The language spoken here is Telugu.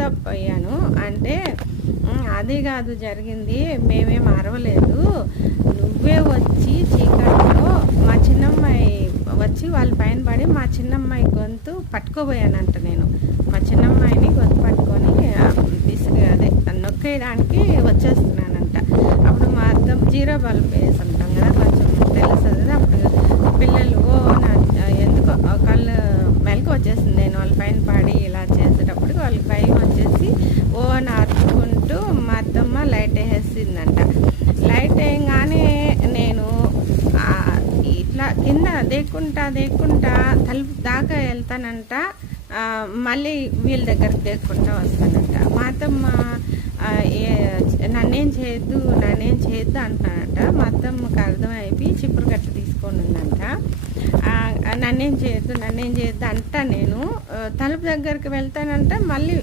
తప్పయ్యాను అంటే, అది కాదు జరిగింది, మేమేం అరవలేదు, నువ్వే వచ్చి చీకట్లో మా చిన్నమ్మాయి వచ్చి వాళ్ళ పైన పడి మా చిన్నమ్మాయి గొంతు పట్టుకోబోయానంట. నేను మా చిన్నమ్మాయిని గొంతు పట్టుకొని అదే నొక్కేయడానికి వచ్చేస్తున్నానంట. అప్పుడు మా అద్దం జీరో బల్బ్ వేసి ఉంటాం కదా, కొంచెం తెలుస్తుంది కదా. అప్పుడు పిల్లలు ఎందుకో కళ్ళు మెలకు వచ్చేసింది. నేను వాళ్ళ పైన పడి ఇలా చేసేటప్పటికి వాళ్ళకి భయం వచ్చేసి అని అరుచుకుంటూ మా అత్తమ్మ లైట్ వేసేసిందంట. లైట్ వేయగానే నేను ఇట్లా కింద దేక్కుంటా తలుపు దాకా వెళ్తానంట. మళ్ళీ వీళ్ళ దగ్గరికి దేక్కుంటా వస్తానంట. మా అత్తమ్మ నన్నేం చేయొద్దు అంటున్నానంట. మా అత్తమ్మకి అర్థమైపోయి చిప్పురు గట్ట తీసుకొని ఉందంట. నన్నేం చేయొద్దు అంట. నేను తలుపు దగ్గరికి వెళ్తానంట. మళ్ళీ